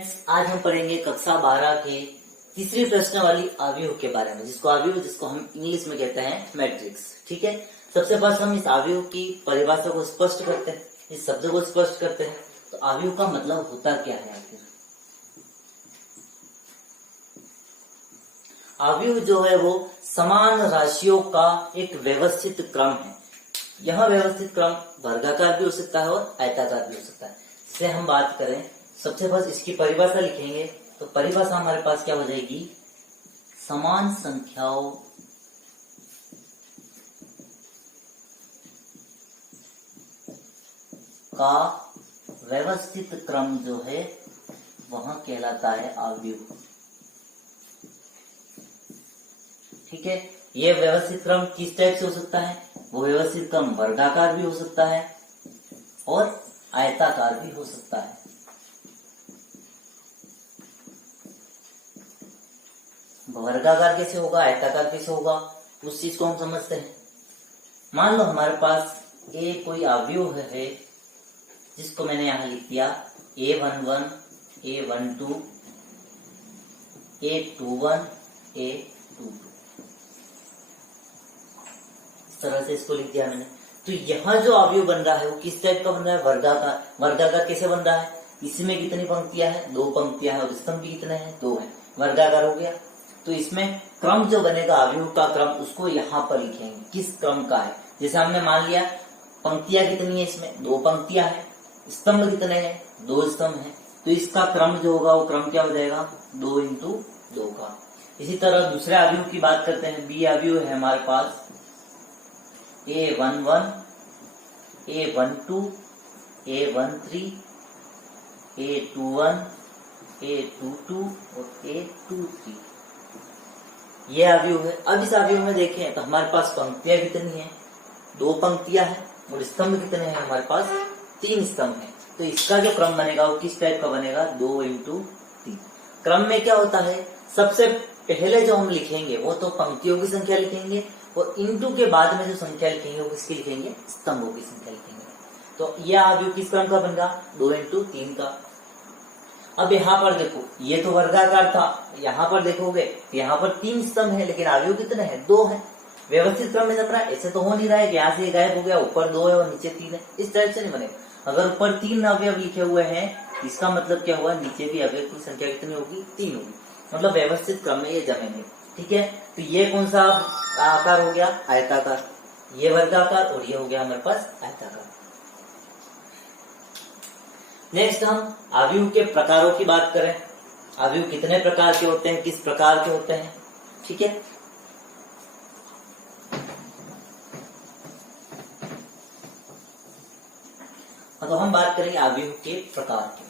आज हम पढ़ेंगे कक्षा 12 के तीसरी प्रश्न वाली अवयव के बारे में, जिसको हम इंग्लिश में कहते हैं मैट्रिक्स। ठीक है, सबसे फर्स्ट हम इस अवयव की परिभाषा को स्पष्ट करते हैं, इस शब्द को स्पष्ट करते हैं। तो अवयव का मतलब होता क्या है आखिर? अवयव जो है वो समान राशियों का एक व्यवस्थित क्रम है। यह व्यवस्थित क्रम वर्गाकार भी हो सकता है और आयताकार भी हो सकता है। इससे हम बात करें, सबसे फर्स्ट इसकी परिभाषा लिखेंगे तो परिभाषा हमारे पास क्या हो जाएगी? समान संख्याओं का व्यवस्थित क्रम जो है वह कहलाता है अवयव। ठीक है, यह व्यवस्थित क्रम किस टाइप से हो सकता है? वो व्यवस्थित क्रम वर्गाकार भी हो सकता है और आयताकार भी हो सकता है। वर्गाकार कैसे होगा, आयताकार कैसे होगा, उस चीज को हम समझते हैं। मान लो हमारे पास ए कोई अवयव है जिसको मैंने यहां लिख दिया A11, A12, A21, A22, इस तरह से इसको लिख दिया मैंने। तो यहाँ जो अवयव बन रहा है वो किस टाइप का बन रहा है? वर्गाकार। वर्गाकार कैसे बन रहा है? इसमें कितनी पंक्तियां हैं? 2 पंक्तियां हैं और स्तंभ भी कितने हैं? 2 हैं। वर्गाकार हो गया। तो इसमें क्रम जो बनेगा अवयव का क्रम, उसको यहाँ पर लिखेंगे किस क्रम का है। जैसे हमने मान लिया पंक्तियां कितनी है, इसमें 2 पंक्तियां हैं, स्तंभ कितने हैं? 2 स्तंभ हैं। तो इसका क्रम जो होगा वो क्रम क्या हो जाएगा? 2 इंटू 2 का। इसी तरह दूसरे अवयव की बात करते हैं। बी अवयव है हमारे पास A11, A12, A13, A21, A22 और A23, ये अवयव है। अब इस अवयव में देखें तो हमारे पास पंक्तियां कितनी हैं? 2 पंक्तियां हैं और स्तंभ कितने हैं? हमारे पास 3 स्तंभ हैं। तो इसका जो क्रम बनेगा वो किस टाइप का बनेगा? 2 इंटू 3। क्रम में क्या होता है, सबसे पहले जो हम लिखेंगे वो तो पंक्तियों की संख्या लिखेंगे और इंटू के बाद में जो संख्या लिखेंगे वो किसकी लिखेंगे? स्तंभों की संख्या लिखेंगे। तो यह अवयव किस क्रम का बनेगा? 2 इंटू 3 का। अब यहाँ पर देखो, ये तो वर्गाकार था, यहाँ पर देखोगे यहाँ पर 3 स्तंभ है लेकिन अवयव कितने हैं? 2 हैं। व्यवस्थित क्रम में चल रहा है, ऐसे तो हो नहीं रहा है कि यहाँ से गायब हो गया, ऊपर 2 है और नीचे 3 है, इस टाइप से नहीं बनेगा। अगर ऊपर 3 अवयव लिखे हुए हैं इसका मतलब क्या हुआ? नीचे भी अवयव की संख्या कितनी होगी? 3 होगी। मतलब व्यवस्थित क्रम में ये जमेंगे। ठीक है, तो ये कौन सा आकार हो गया? आयताकार। ये वर्गाकार और ये हो गया हमारे पास आयताकार। नेक्स्ट हम अवयव के प्रकारों की बात करें। अवयव कितने प्रकार के होते हैं, किस प्रकार के होते हैं? ठीक है, तो हम बात करेंगे अवयव के प्रकार की।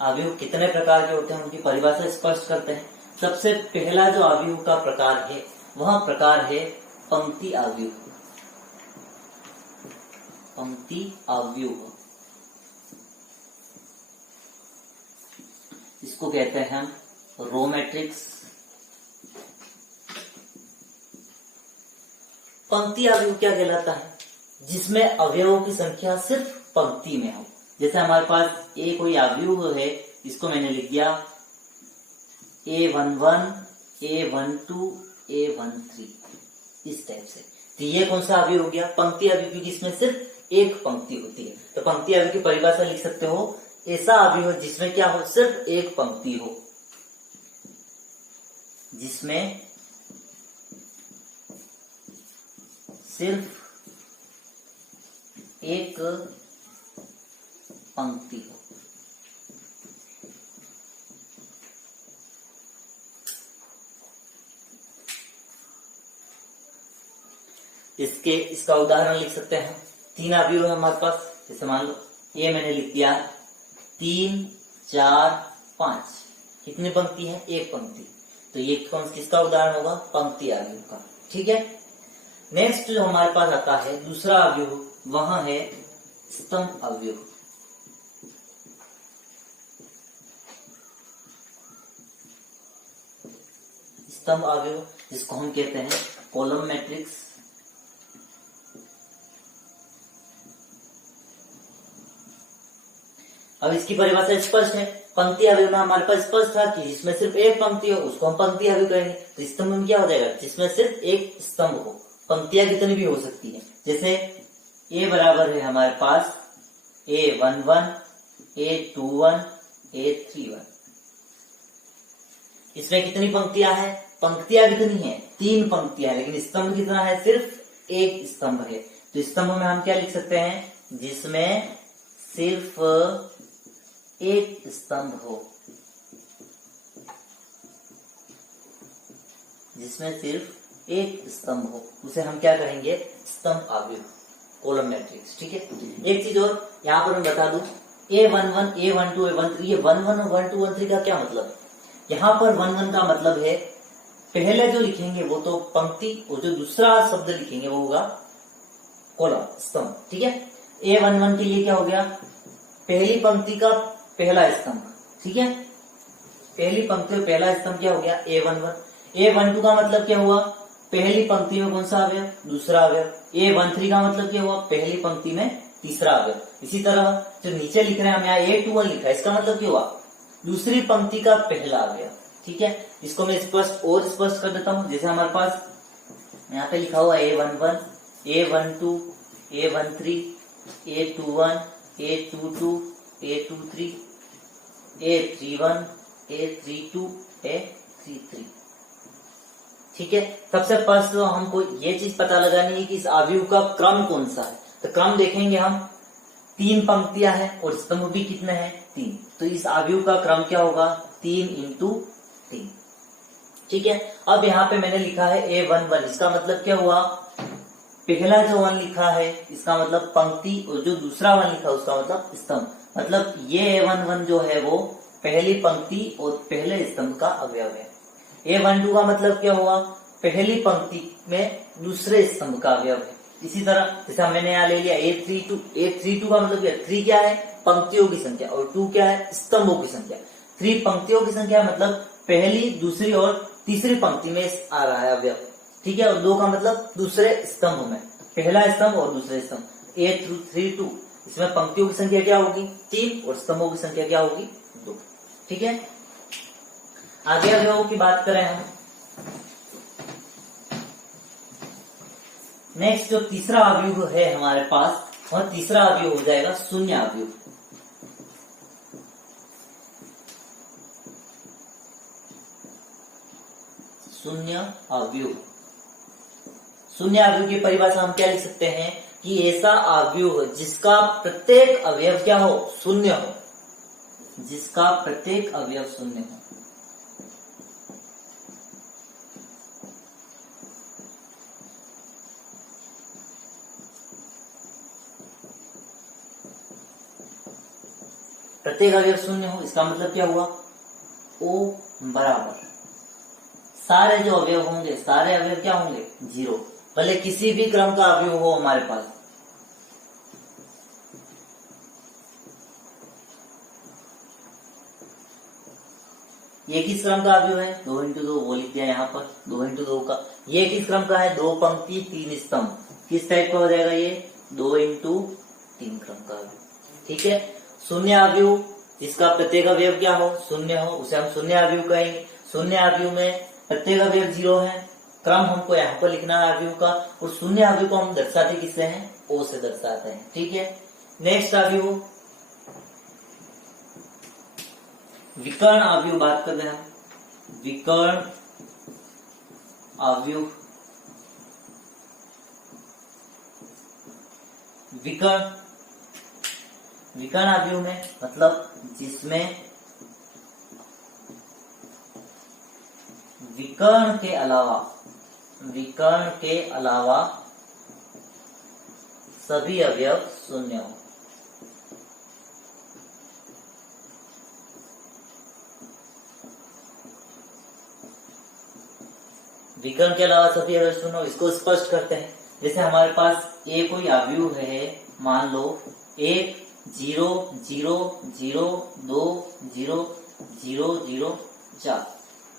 अवयव कितने प्रकार के होते हैं उनकी परिभाषा स्पष्ट करते हैं। सबसे पहला जो अवयव का प्रकार है वह प्रकार है पंक्ति अवयव। पंक्ति अवयव, इसको कहते हैं हम रो मैट्रिक्स। पंक्ति अवयव क्या कहलाता है? जिसमें अवयवों की संख्या सिर्फ पंक्ति में हो। जैसे हमारे पास ए कोई अवयव है, इसको मैंने लिख दिया A11, A12, A13, इस टाइप से। तो ये कौन सा अवयव हो गया? पंक्ति अवयव, जिसमें सिर्फ एक पंक्ति होती है। तो पंक्ति अवयव की परिभाषा लिख सकते हो, ऐसा अवयव जिसमें क्या हो? सिर्फ एक पंक्ति हो, जिसमें सिर्फ एक पंक्ति हो। इसका उदाहरण लिख सकते हैं। 3 अवयव है हमारे पास, जैसे मान लो ये मैंने लिख दिया 3, 4, 5। कितनी पंक्ति है? एक पंक्ति। तो ये किसका उदाहरण होगा? पंक्ति अवयव का। ठीक है, नेक्स्ट जो हमारे पास आता है दूसरा अवयव, वह है स्तंभ अवयव। स्तंभ अवयव जिसको हम कहते हैं कॉलम मैट्रिक्स। अब इसकी परिभाषा स्पष्ट है। पंक्ति अवयव में हमारे पास स्पष्ट था कि जिसमें सिर्फ एक पंक्ति हो उसको हम पंक्ति अवयव कहेंगे। तो स्तंभ में क्या हो जाएगा, जिसमें सिर्फ एक स्तंभ हो। पंक्तियां कितनी भी हो सकती है, जैसे ए बराबर है हमारे पास A11, A21, A31। इसमें कितनी पंक्तियां हैं, पंक्तियां कितनी है, 3 पंक्तियां है, लेकिन स्तंभ कितना है, सिर्फ एक स्तंभ है। तो स्तंभ में हम क्या लिख सकते हैं, जिसमें सिर्फ एक स्तंभ हो, जिसमें सिर्फ एक स्तंभ हो, उसे हम क्या कहेंगे, स्तंभ अवयव, कॉलम मैट्रिक्स। ठीक है। एक चीज और यहाँ पर मैं बता दूं, A11, A12, A13, ये 11 और 12, 13 का क्या मतलब है। यहाँ पर 11 का मतलब है पहले जो लिखेंगे वो तो पंक्ति, और जो दूसरा शब्द लिखेंगे वो होगा कॉलम, स्तंभ। ठीक है। A11 के लिए क्या हो गया, पहली पंक्ति का पहला स्तंभ। ठीक है। पहली पंक्ति में पहला स्तंभ क्या हो गया, A11। A12 का मतलब क्या हुआ, पहली पंक्ति में कौन सा अवयव, दूसरा अवयव। A13 का मतलब क्या हुआ, पहली पंक्ति में तीसरा अवयव। इसी तरह जो नीचे लिख रहे हैं हम यहाँ A21 लिखा है, इसका मतलब क्या हुआ, दूसरी पंक्ति का पहला अवयव। ठीक है। इसको मैं स्पष्ट कर देता हूं। जैसे हमारे पास यहाँ पे लिखा हुआ A11, A12, A13, A21, A22, A23, A31, A32, A33। ठीक है। सबसे फर्स्ट तो हमको ये चीज पता लगानी है कि इस अवयव का क्रम कौन सा है। तो क्रम देखेंगे हम, 3 पंक्तियां हैं और स्तंभ भी कितने हैं, 3। तो इस अवयव का क्रम क्या होगा, 3 × 3। ठीक है। अब यहाँ पे मैंने लिखा है A11, इसका मतलब क्या हुआ, पहला जो 1 लिखा है इसका मतलब पंक्ति, और जो दूसरा 1 लिखा उसका मतलब स्तंभ। मतलब ये A11 जो है वो पहली पंक्ति और पहले स्तंभ का अवयव है। A12 का मतलब क्या हुआ, पहली पंक्ति में दूसरे स्तंभ का अवयव है। इसी तरह जैसा मैंने यहाँ ले लिया A32 का मतलब क्या, 3 क्या है, पंक्तियों की संख्या, और 2 क्या है, स्तंभों की संख्या। 3 पंक्तियों की संख्या मतलब पहली, दूसरी और तीसरी पंक्ति में आ रहा है अवयव। ठीक है। और 2 का मतलब दूसरे स्तंभ में, पहला स्तंभ और दूसरे स्तंभ। A32 इसमें पंक्तियों की संख्या क्या होगी, 3, और स्तंभों की संख्या क्या होगी, 2। ठीक है। आगे अवयवों की बात करें हम, नेक्स्ट जो तीसरा अवयव है हमारे पास, और तीसरा अवयव हो जाएगा शून्य अवयव। शून्य अवयव, शून्य अवयव की परिभाषा हम क्या लिख सकते हैं कि ऐसा अवयव जिसका प्रत्येक अवयव क्या हो, शून्य हो, जिसका प्रत्येक अवयव शून्य हो। प्रत्येक अवयव शून्य हो, इसका मतलब क्या हुआ, O बराबर सारे जो अवयव होंगे, सारे अवयव क्या होंगे, 0, भले किसी भी क्रम का अवयव हो हमारे पास। ये किस क्रम का अवयव है, 2 × 2, वो लिख दिया यहाँ पर 2 × 2 का। ये किस क्रम का है, 2 पंक्ति 3 स्तंभ, किस टाइप का हो जाएगा ये, 2 × 3 क्रम का अवयव। ठीक है। शून्य अवयव जिसका प्रत्येक अवयव क्या हो, शून्य हो, उसे हम शून्य अवयव कहेंगे। शून्य अवयव में प्रत्येक अवयव 0 है, क्रम हमको यहाँ पर लिखना है अवयव का, और शून्य अवयव को हम दर्शाते किससे हैं, O से दर्शाते हैं। ठीक है। नेक्स्ट अवयव विकर्ण अवयव बात कर रहे हैं, विकर्ण अवयव। विकर्ण अवयव में मतलब जिसमें विकर्ण के अलावा सभी अवयव शून्य हो। विकर्ण के अलावा सभी अवयव शून्य हो, इसको स्पष्ट करते हैं। जैसे हमारे पास ये कोई अवयव है, मान लो 1 0 0 0 2 0 0 0 4,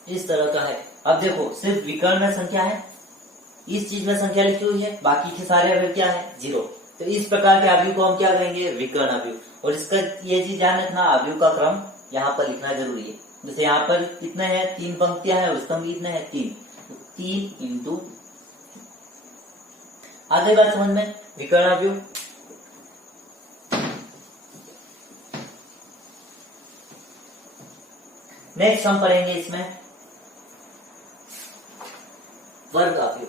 इस तरह का है। अब देखो सिर्फ विकर्ण में संख्या है, इस चीज में संख्या लिखी हुई है, बाकी के सारे अवयव क्या है, 0। तो इस प्रकार के अवयव को हम क्या कहेंगे, विकर्ण अवयव। और इसका ये चीज ध्यान रखना, अवयव का क्रम यहाँ पर लिखना जरूरी है। जैसे यहाँ पर कितने हैं, 3 पंक्तियां हैं और स्तंभ कितने हैं, 3। तो 3 इंटू, आ गई बात समझ में, विकर्ण अवयव। नेक्स्ट हम पढ़ेंगे इसमें वर्ग अवयव।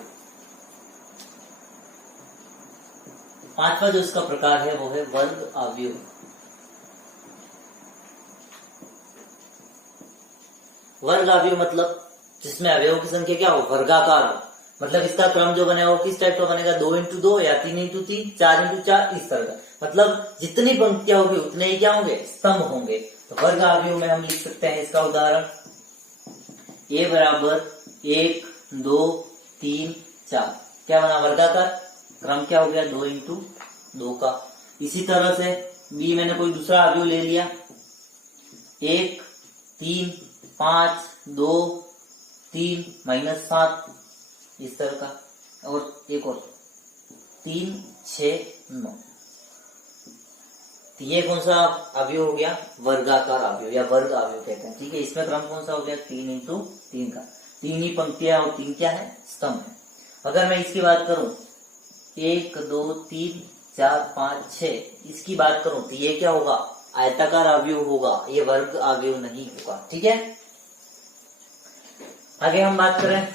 5वां जो इसका प्रकार है वो है वर्ग अवयव। वर्ग अवयव मतलब जिसमें अवयवों की संख्या क्या हो, वर्गाकार हो। मतलब इसका क्रम जो बनेगा वो किस टाइप का बनेगा, 2 इंटू 2 या 3 इंटू 3, 4 इंटू 4, इस तरह का। मतलब जितनी पंक्तियां होगी उतने ही क्या होंगे, स्तंभ होंगे। तो वर्ग अवयव में हम लिख सकते हैं इसका उदाहरण, a बराबर 1 2 3 4, क्या बना, वर्गाकार। क्रम क्या हो गया, 2 इंटू 2 का। इसी तरह से b मैंने कोई दूसरा अवयव ले लिया, 1 3 5 2 3 -7, इस तरह का। और एक और 3 6 9, तो ये कौन सा अवयव हो गया, वर्गाकार अवयव या वर्ग अवयव कहते हैं। ठीक है, इसमें क्रम कौन सा हो गया, 3 इंटू 3 का। 3 ही पंक्तियां और 3 क्या है, स्तंभ है। अगर मैं इसकी बात करूं, 1 2 3 4 5 6, इसकी बात करूं तो ये क्या होगा, आयताकार अवयव होगा, ये वर्ग अवयव नहीं होगा। ठीक है, आगे हम बात करें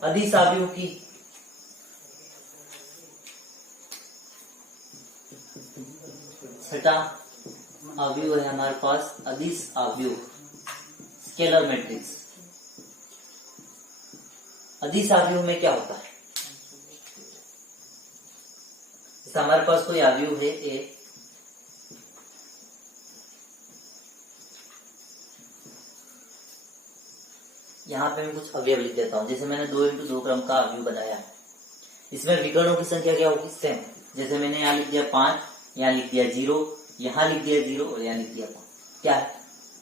अदिश अवयव की। छठा अवयव है हमारे पास अदिश अवयव, स्केलर मैट्रिक्स। अदिश अवयव में क्या होता है, जैसे हमारे पास कोई अवयव है a, यहाँ पे मैं कुछ अवयव लिख देता हूं। जैसे मैंने 2 इंटू 2 क्रम का अवयव बनाया है, इसमें विकर्णों की संख्या क्या होगी, सेम। जैसे मैंने यहाँ लिख दिया 5, यहाँ लिख दिया 0, यहाँ लिख दिया 0 और यहाँ लिख दिया 5, क्या है,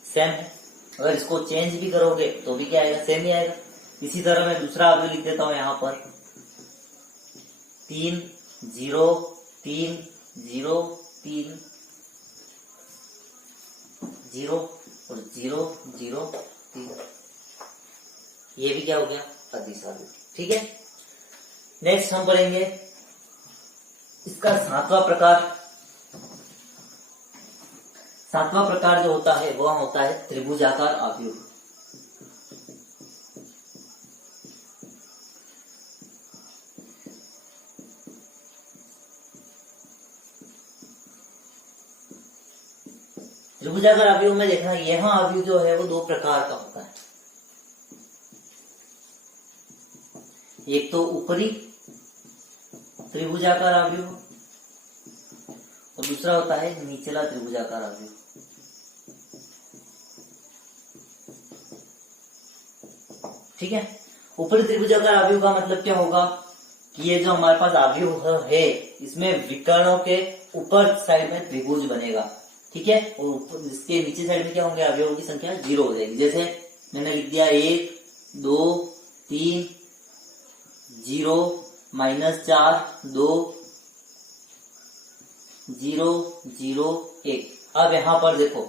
सेम है। अगर इसको चेंज भी करोगे तो भी क्या आएगा, सेम ही आएगा। इसी तरह मैं दूसरा अवयव लिख देता हूँ यहाँ पर 3 0 3 0 3 0 और 0 0 3, ये भी क्या हो गया, अदिश अवयव। ठीक है, नेक्स्ट हम पढ़ेंगे इसका 7वां प्रकार। 7वां प्रकार जो होता है वह होता है त्रिभुजाकार अवयव। त्रिभुजाकार अवयव में देखना, यह अवयव जो है वो 2 प्रकार का होता है। एक तो ऊपरी त्रिभुजाकार अवयव और दूसरा होता है निचला त्रिभुजाकार अवयव। ठीक है, ऊपरी त्रिभुजाकार अवयव का मतलब क्या होगा कि ये जो हमारे पास अवयव है इसमें विकर्णों के ऊपर साइड में त्रिभुज बनेगा। ठीक है, और इसके नीचे साइड में क्या होंगे, अवयवों की संख्या 0 हो जाएगी। जैसे मैंने लिख दिया 1 2 3 0 -4 2 0 0 1। अब यहां पर देखो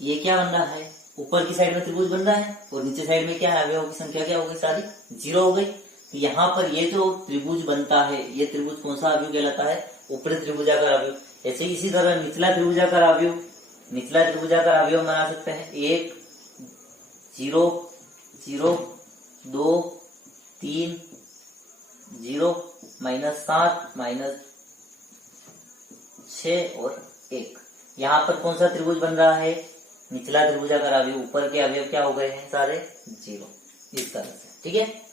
ये क्या बन रहा है, ऊपर की साइड में त्रिभुज बन रहा है और नीचे साइड में क्या है, अवयवों की संख्या क्या हो गई, सारी 0 हो गई। तो यहाँ पर ये जो त्रिभुज बनता है, ये त्रिभुज कौन सा अवयव कहलाता है, ऊपरी त्रिभुजाकार अवयव। ऐसे इसी तरह निचला त्रिभुजाकार अवयव, निचला त्रिभुजाकार अवयव बना सकते हैं 1 0 0 2 3 0 -7 -6 और 1। यहाँ पर कौन सा त्रिभुज बन रहा है, निचला त्रिभुजाकार अवयव। ऊपर के अवयव क्या हो गए हैं, सारे 0, इस तरह से। ठीक है,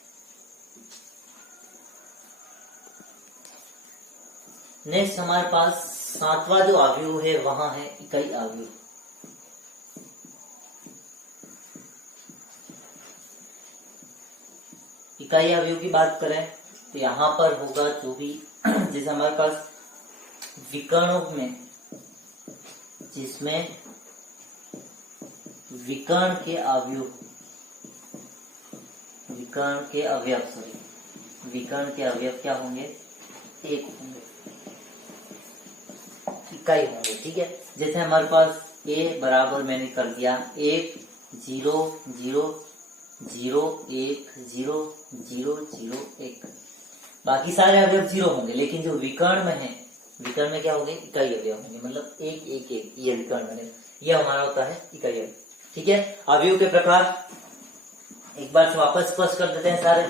नेक्स्ट हमारे पास 7वां जो अवयव है वहां है इकाई अवयव। इकाई अवयव की बात करें तो यहाँ पर होगा जो भी, जैसे हमारे पास विकर्णों में, जिसमें विकर्ण के अवयव, विकर्ण के अवयव विकर्ण के अवयव क्या होंगे, एक होंगे, इकाई होंगे। ठीक है, जैसे हमारे पास ए बराबर मैंने कर दिया 1 0 0 0 1 0 0 0 1, बाकी सारे अवयव 0 होंगे, लेकिन जो विकर्ण में है, विकर्ण में क्या होंगे, इकाई अवयव होंगे, मतलब 1 1 1, ये विकर्ण बनेगा, ये हमारा होता है इकाई अवयव। ठीक है, अवयव के प्रकार एक बार से वापस स्पष्ट कर देते हैं सारे।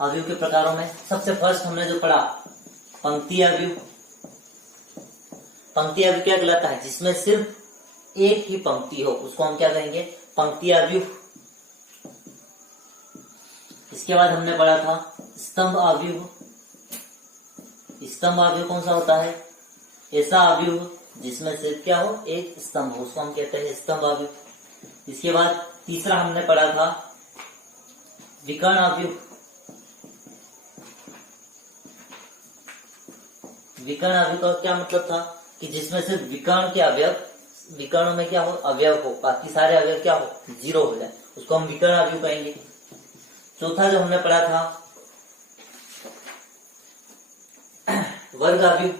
अवयव के प्रकारों में सबसे फर्स्ट हमने जो पढ़ा पंक्ति अवयव। पंक्ति अवयव क्या कहलाता है, जिसमें सिर्फ एक ही पंक्ति हो, उसको हम क्या कहेंगे, पंक्ति अवयव। इसके बाद हमने पढ़ा था स्तंभ अवयव। स्तंभ अवयव कौन सा होता है, ऐसा अवयव जिसमें सिर्फ क्या हो, एक स्तंभ हो, उसको हम कहते हैं स्तंभ अवयव। इसके बाद तीसरा हमने पढ़ा था विकर्ण अवयव। विकर्ण अवयव का क्या मतलब था कि जिसमें सिर्फ विकर्ण के अवयव, विकर्ण में क्या हो, अवयव हो, बाकी सारे अवयव क्या हो, 0 हो जाए, उसको हम विकर्ण अवयव कहेंगे। चौथा जो हमने पढ़ा था वर्ग अवयव।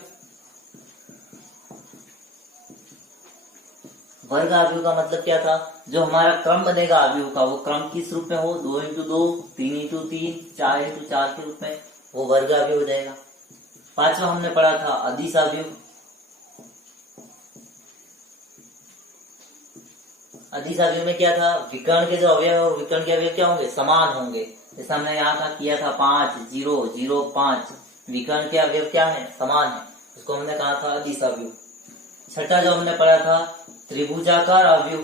वर्ग अवयव का मतलब क्या था, जो हमारा क्रम बनेगा अवयव का, वो क्रम किस रूप में हो, 2x2 3x3 4x4 के रूप में, वो वर्ग अवयव हो जाएगा। पांचवा हमने पढ़ा था अदिश अवयव। अदिश अवयव में क्या था, विकर्ण के जो अवयव, विकर्ण के अवयव क्या होंगे, समान होंगे। जैसे हमने यहाँ का किया था 5 0 0 5, विकर्ण के अवयव क्या है, समान है, उसको हमने कहा था अदिश अवयव। छठा जो हमने पढ़ा था त्रिभुजाकार अवयव।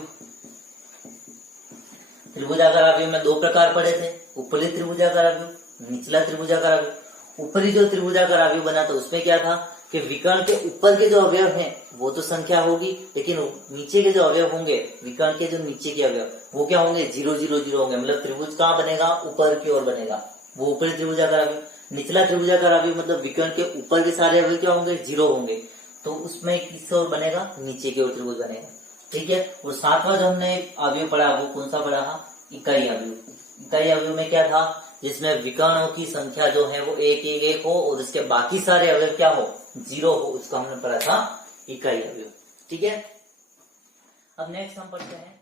त्रिभुजाकार अवयव में 2 प्रकार पढ़े थे, ऊपरी त्रिभुजाकार अवयव, निचला त्रिभुजाकार अवयव। ऊपरी जो त्रिभुजाकार अवयव बना था उसमें क्या था कि विकर्ण के ऊपर के जो अवयव हैं वो तो संख्या होगी, लेकिन नीचे के जो अवयव होंगे, विकर्ण के जो नीचे के अवयव, वो क्या होंगे, 0 0 0 होंगे, मतलब त्रिभुज कहाँ बनेगा, ऊपर की ओर बनेगा, वो ऊपरी त्रिभुजाकार अवयव। निचला त्रिभुजाकार अवयव मतलब विकर्ण के ऊपर के सारे अवयव क्या होंगे, 0 होंगे, तो उसमें किस ओर बनेगा, नीचे की ओर त्रिभुज बनेगा। ठीक है, और सातवां जो हमने अवयव पढ़ा वो कौन सा पढ़ा था, इकाई अवयव। इकाई अवयव में क्या था, जिसमें विकर्णों की संख्या जो है वो 1 1 1 हो और इसके बाकी सारे अवयव क्या हो, 0 हो, उसको हमने पढ़ा था इकाई अवयव। ठीक है, अब नेक्स्ट हम पढ़ते हैं